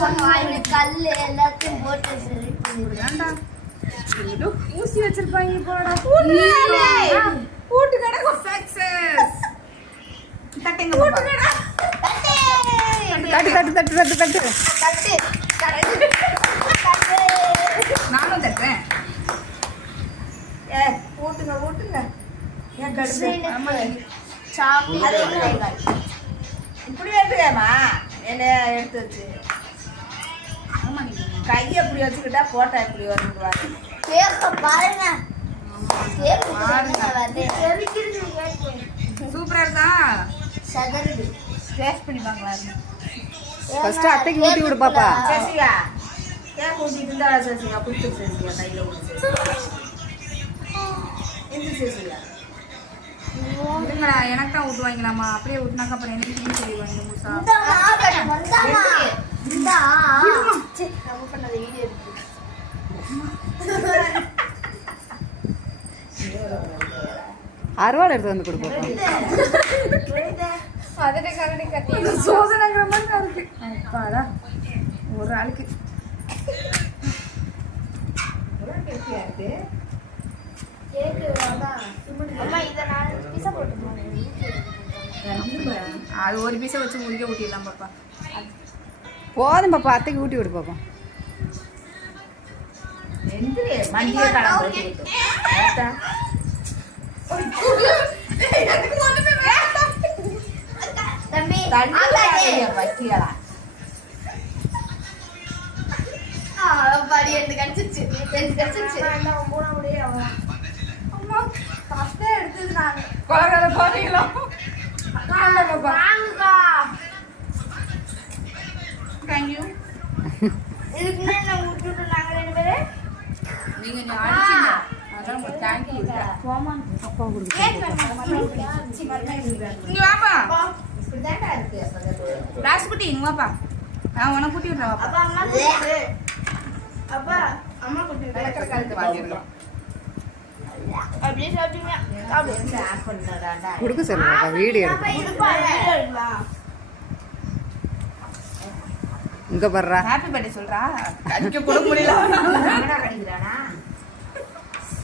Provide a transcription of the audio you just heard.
கல்லு எல்லாத்தையும் போட்டு ஊசி வச்சிருப்பாங்க போடா கூட்டு கடை சக்சஸ் தட்டுங்க கூட்டு கடை தட்டு தட்டு தட்டு தட்டு தட்டு தட்டு நானும் தட்டுறேன் ஊட்டுங்க ஊட்டுங்க ஏன் கடுப்பு இப்படி எடுத்துக்கமா என்ன எடுத்து வச்சு கையை அப்படி வச்சுக்கிட்டா போட்டா இப்படி வந்துடுவாங்க சூப்பரா இருக்கா டேஸ்ட் பண்ணி பார்க்கலாம் ஃபர்ஸ்ட் அத்தைக்கு ஊட்டி விடு பாப்பா சசிகா கேக் ஊட்டிட்டு இருந்தா சசிகா குடுத்து சசிகா கையில ஊட்டி எந்த சசிகா எனக்கு தான் ஊட்டுவாங்களாமா அப்படியே ஊட்டினாக்க அப்புறம் எனக்கு சொல்லிடுவாங்க முழுசா அறுவாள் எடுத்து வந்து கொடுப்போம் சோதனைங்கிற மாதிரி தான் இருக்கு ஒரு ஆளுக்கு அது ஒரு பீஸை வச்சு முடிக்க ஊட்டிடலாம் பாப்பா போதும் பாப்பா அத்தைக்கு ஊட்டி விடு பாப்பா ராசுக்குட்டி இங்க வாப்பா நான் உனக்கு கூட்டி விடுறேன் கொடுக்க சொல்லுவாப்பா வீடியோ இங்க பர்றா ஹாப்பி பர்த்டே சொல்றா கடிக்க கூட முடியல